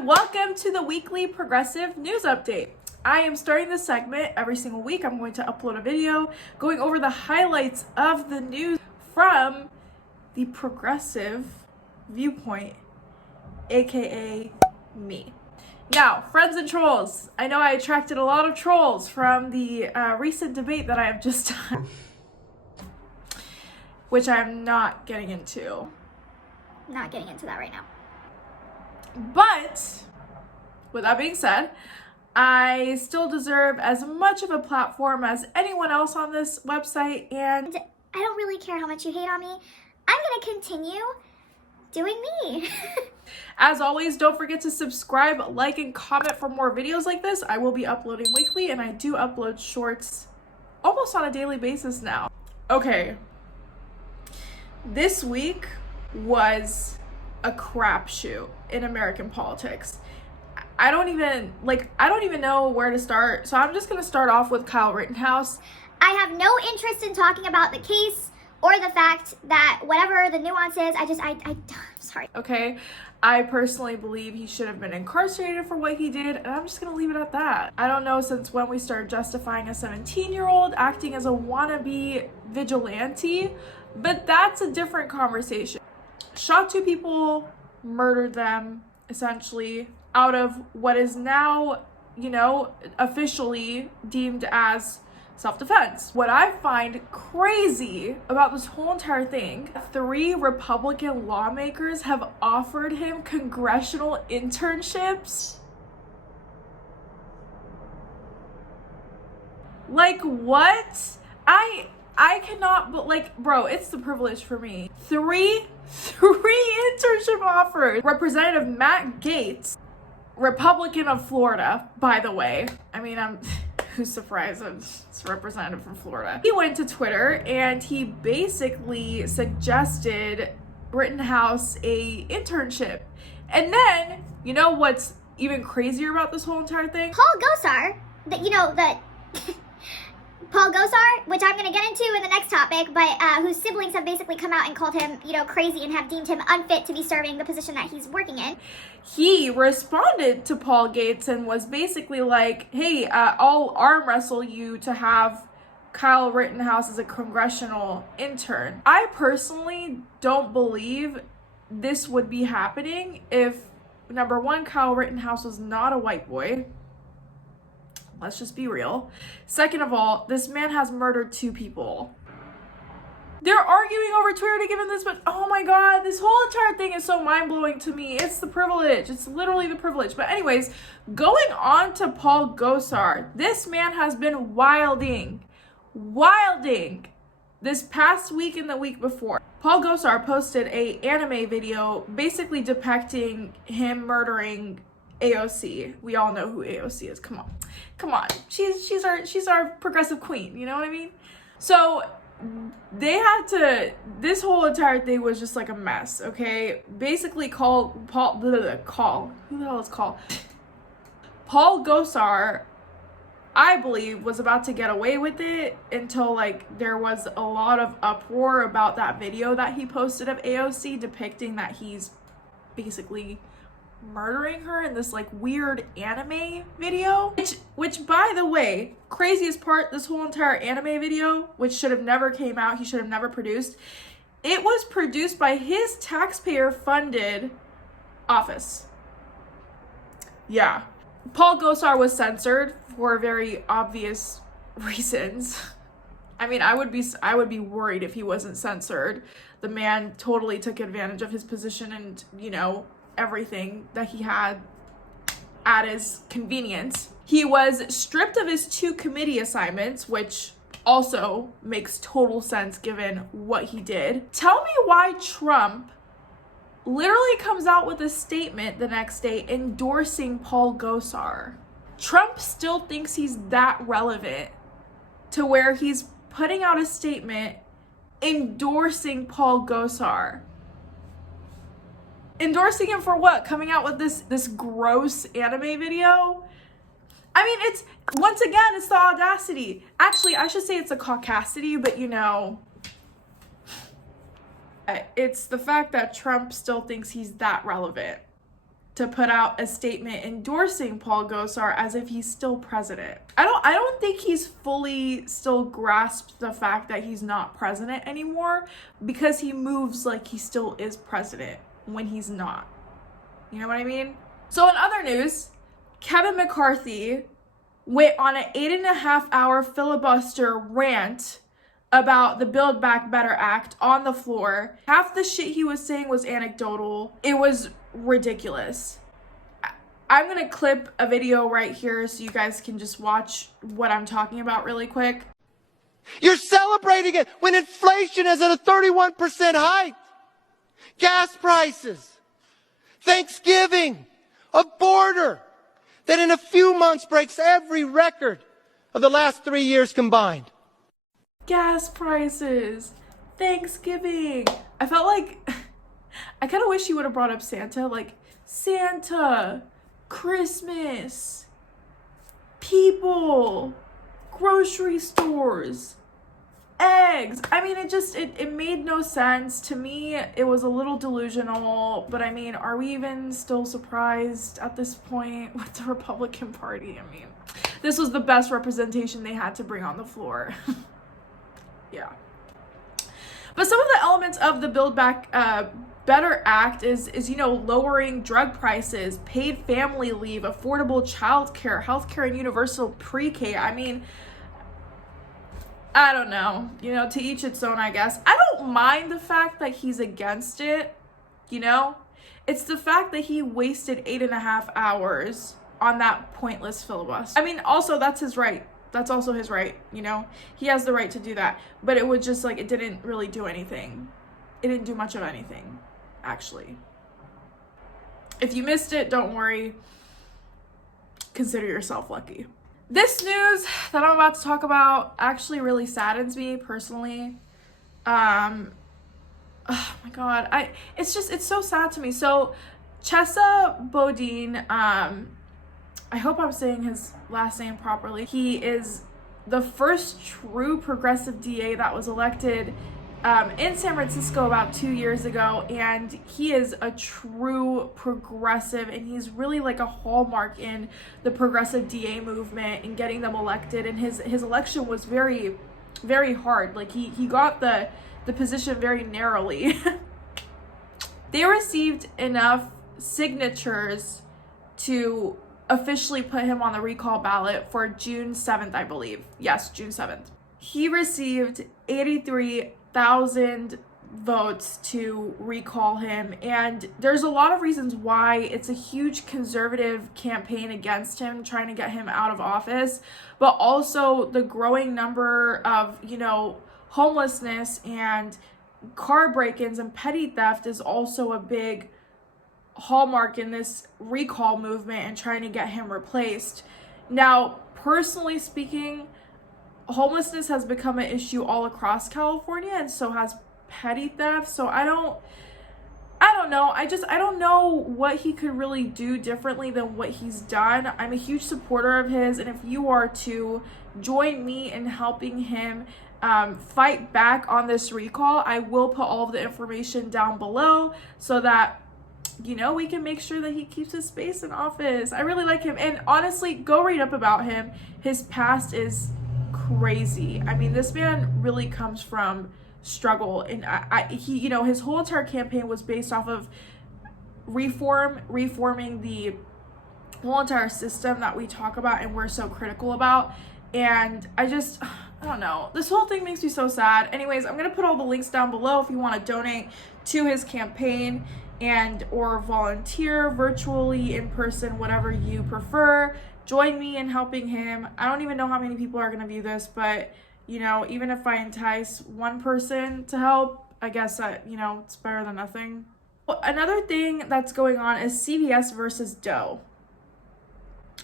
and welcome to the weekly progressive news update. I am starting this segment every single week. I'm going to upload a video going over the highlights of the news from the progressive viewpoint, aka me. Now, friends and trolls, I know I attracted a lot of trolls from the recent debate that I have just done, which I'm not getting into. Not getting into that right now. But with that being said, I still deserve as much of a platform as anyone else on this website, and I don't really care how much you hate on me. I'm gonna continue doing me. As always, don't forget to subscribe, like, and comment for more videos like this. I will be uploading weekly, and I do upload shorts almost on a daily basis now. Okay, this week was a crapshoot in American politics. I don't even know where to start, so I'm just gonna start off with Kyle Rittenhouse. I have no interest in talking about the case or the fact that whatever the nuance is, I'm sorry. Okay, I personally believe he should have been incarcerated for what he did, and I'm just gonna leave it at that. I don't know since when we started justifying a 17-year-old acting as a wannabe vigilante, but that's a different conversation. Shot two people, murdered them, essentially, out of what is now, officially deemed as self-defense. What I find crazy about this whole entire thing, 3 Republican lawmakers have offered him congressional internships. Like, what? I cannot, but bro, it's the privilege for me. Three internship offers. Representative Matt Gaetz, Republican of Florida, by the way. I mean, who's surprised it's a representative from Florida. He went to Twitter and he basically suggested Rittenhouse a internship. And then, you know what's even crazier about this whole entire thing? Paul Gosar, Paul Gosar, which I'm going to get into in the next topic, but whose siblings have basically come out and called him, crazy and have deemed him unfit to be serving the position that he's working in. He responded to Paul Gaetz and was basically like, hey, I'll arm wrestle you to have Kyle Rittenhouse as a congressional intern. I personally don't believe this would be happening if, number one, Kyle Rittenhouse was not a white boy. Let's just be real. Second of all, this man has murdered 2 people. They're arguing over Twitter to give him this, but oh my god, this whole entire thing is so mind-blowing to me. It's the privilege. It's literally the privilege. But anyways, going on to Paul Gosar, this man has been wilding this past week and the week before. Paul Gosar posted a anime video basically depicting him murdering AOC. We all know who AOC is. Come on. She's our progressive queen. You know what I mean? So they had to. This whole entire thing was just like a mess. Okay, basically Paul. Who the hell is Paul? Paul Gosar, I believe, was about to get away with it until there was a lot of uproar about that video that he posted of AOC depicting that he's basically murdering her in this weird anime video, which by the way, craziest part, this whole entire anime video, which should have never came out, he should have never produced, it was produced by his taxpayer funded office. Yeah, Paul Gosar was censored for very obvious reasons. I mean, I would be worried if he wasn't censored. The man totally took advantage of his position and everything that he had at his convenience. He was stripped of his 2 committee assignments, which also makes total sense given what he did. Tell me why Trump literally comes out with a statement the next day endorsing Paul Gosar. Trump still thinks he's that relevant to where he's putting out a statement endorsing Paul Gosar. Endorsing him for what? Coming out with this gross anime video? I mean, it's, once again, it's the audacity. Actually, I should say it's a caucasity, but it's the fact that Trump still thinks he's that relevant to put out a statement endorsing Paul Gosar as if he's still president. I don't think he's fully still grasped the fact that he's not president anymore, because he moves like he still is president when he's not. You know what I mean? So in other news, Kevin McCarthy went on an 8.5-hour filibuster rant about the Build Back Better Act on the floor. Half the shit he was saying was anecdotal. It was ridiculous. I'm gonna clip a video right here so you guys can just watch what I'm talking about really quick. You're celebrating it when inflation is at a 31% height. Gas prices. Thanksgiving. A border that in a few months breaks every record of the last 3 years combined. Gas prices. Thanksgiving. I felt like I kind of wish he would have brought up Santa. Like, Santa, Christmas, people, grocery stores, eggs. I mean, it made no sense. To me, it was a little delusional. But I mean, are we even still surprised at this point with the Republican Party? I mean, this was the best representation they had to bring on the floor. Yeah. But some of the elements of the Build Back Better Act is lowering drug prices, paid family leave, affordable childcare, healthcare, and universal pre-K. I mean, I don't know. To each its own, I guess. I don't mind the fact that he's against it, It's the fact that he wasted 8.5 hours on that pointless filibuster. I mean, also, that's his right. That's also his right, He has the right to do that. But it was just it didn't really do anything. It didn't do much of anything, actually. If you missed it, don't worry. Consider yourself lucky. This news that I'm about to talk about actually really saddens me personally. Oh my God. It's so sad to me. So Chesa Boudin, I hope I'm saying his last name properly. He is the first true progressive DA that was elected in San Francisco about 2 years ago, and he is a true progressive, and he's really like a hallmark in the progressive DA movement and getting them elected. And his election was very, very hard. Like he got the position very narrowly. They received enough signatures to officially put him on the recall ballot for June 7th, I believe. Yes, June 7th. He received 83,000 votes to recall him, and there's a lot of reasons why. It's a huge conservative campaign against him, trying to get him out of office, but also the growing number of, homelessness and car break-ins and petty theft is also a big hallmark in this recall movement and trying to get him replaced. Now, personally speaking, homelessness has become an issue all across California, and so has petty theft. So I don't know. I don't know what he could really do differently than what he's done. I'm a huge supporter of his, and if you are to join me in helping him fight back on this recall, I will put all of the information down below so that we can make sure that he keeps his space in office. I really like him. And honestly, go read up about him. His past is crazy. I mean, this man really comes from struggle. And he his whole entire campaign was based off of reforming the whole entire system that we talk about and we're so critical about. And I don't know. This whole thing makes me so sad. Anyways, I'm going to put all the links down below if you want to donate to his campaign and or volunteer virtually, in person, whatever you prefer. Join me in helping him. I don't even know how many people are going to view this, but even if I entice one person to help, I guess that, it's better than nothing. Another thing that's going on is CVS versus Doe.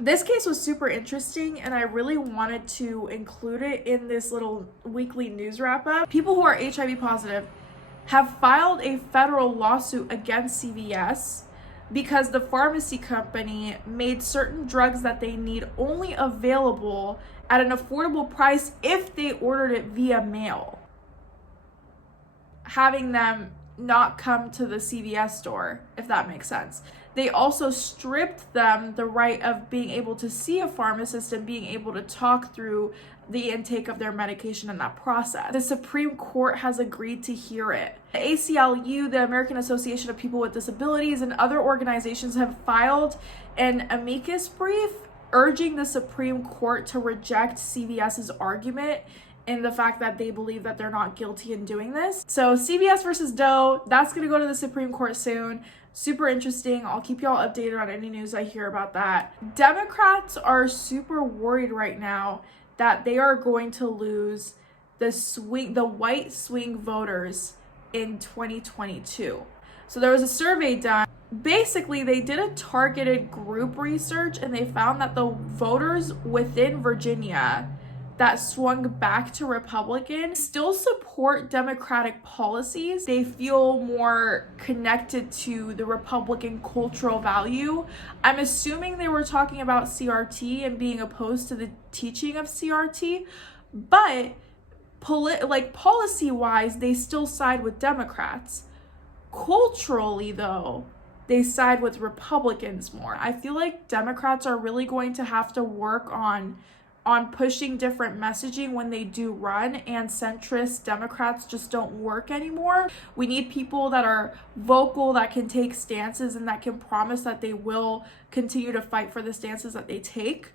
This case was super interesting, and I really wanted to include it in this little weekly news wrap up. People who are HIV positive have filed a federal lawsuit against CVS because the pharmacy company made certain drugs that they need only available at an affordable price if they ordered it via mail, having them not come to the CVS store, if that makes sense. they also stripped them the right of being able to see a pharmacist and being able to talk through the intake of their medication in that process. The Supreme Court has agreed to hear it. The ACLU, the American Association of People with Disabilities, and other organizations have filed an amicus brief urging the Supreme Court to reject CVS's argument in the fact that they believe that they're not guilty in doing this. So CVS versus Doe, that's gonna go to the Supreme Court soon. Super interesting. I'll keep y'all updated on any news I hear about that. Democrats are super worried right now that they are going to lose the white swing voters in 2022. So there was a survey done. Basically, they did a targeted group research and they found that the voters within Virginia that swung back to Republican still support Democratic policies. They feel more connected to the Republican cultural value. I'm assuming they were talking about CRT and being opposed to the teaching of CRT, but policy-wise, they still side with Democrats. Culturally, though, they side with Republicans more. I feel like Democrats are really going to have to work on pushing different messaging when they do run, and centrist Democrats just don't work anymore. We need people that are vocal, that can take stances, and that can promise that they will continue to fight for the stances that they take.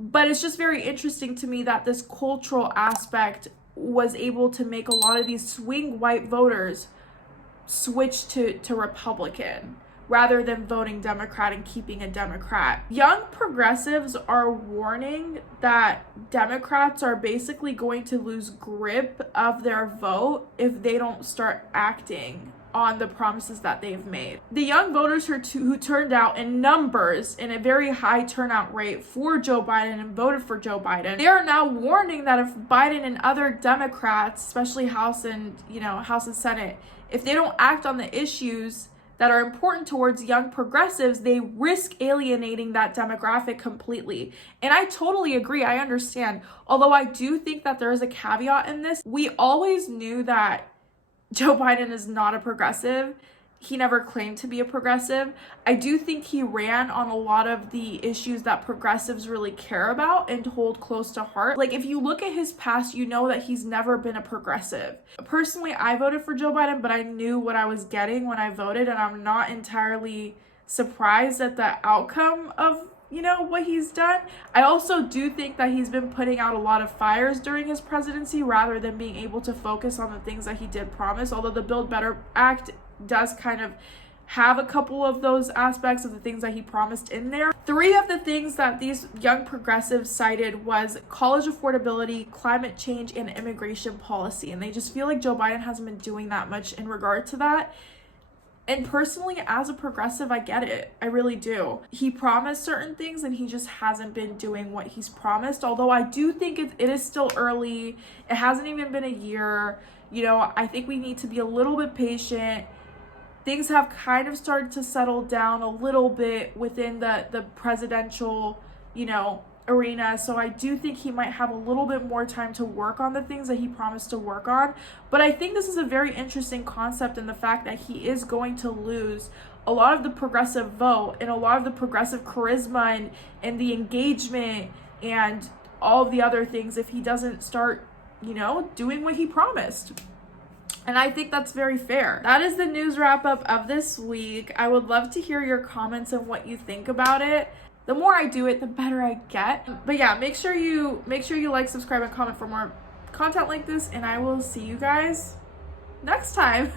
But it's just very interesting to me that this cultural aspect was able to make a lot of these swing white voters switch to Republican rather than voting Democrat and keeping a Democrat. Young progressives are warning that Democrats are basically going to lose grip of their vote if they don't start acting on the promises that they've made. The young voters who turned out in numbers in a very high turnout rate for Joe Biden and voted for Joe Biden, they are now warning that if Biden and other Democrats, especially House and Senate, if they don't act on the issues that are important towards young progressives, they risk alienating that demographic completely. And I totally agree, I understand. Although I do think that there is a caveat in this. We always knew that Joe Biden is not a progressive. He never claimed to be a progressive. I do think he ran on a lot of the issues that progressives really care about and hold close to heart. Like, if you look at his past, you know that he's never been a progressive. Personally, I voted for Joe Biden, but I knew what I was getting when I voted, and I'm not entirely surprised at the outcome of what he's done. I also do think that he's been putting out a lot of fires during his presidency rather than being able to focus on the things that he did promise, although the Build Better Act does kind of have a couple of those aspects of the things that he promised in there. 3 of the things that these young progressives cited was college affordability, climate change, and immigration policy, and they just feel like Joe Biden hasn't been doing that much in regard to that. And personally, as a progressive, I get it. I really do. He promised certain things and he just hasn't been doing what he's promised. Although I do think it is still early. It hasn't even been a year. I think we need to be a little bit patient. Things have kind of started to settle down a little bit within the presidential, arena. So I do think he might have a little bit more time to work on the things that he promised to work on. But I think this is a very interesting concept in the fact that he is going to lose a lot of the progressive vote and a lot of the progressive charisma and the engagement and all of the other things if he doesn't start, doing what he promised. And I think that's very fair. That is the news wrap up of this week. I would love to hear your comments and what you think about it. The more I do it, the better I get. But yeah, make sure you like, subscribe, and comment for more content like this, and I will see you guys next time.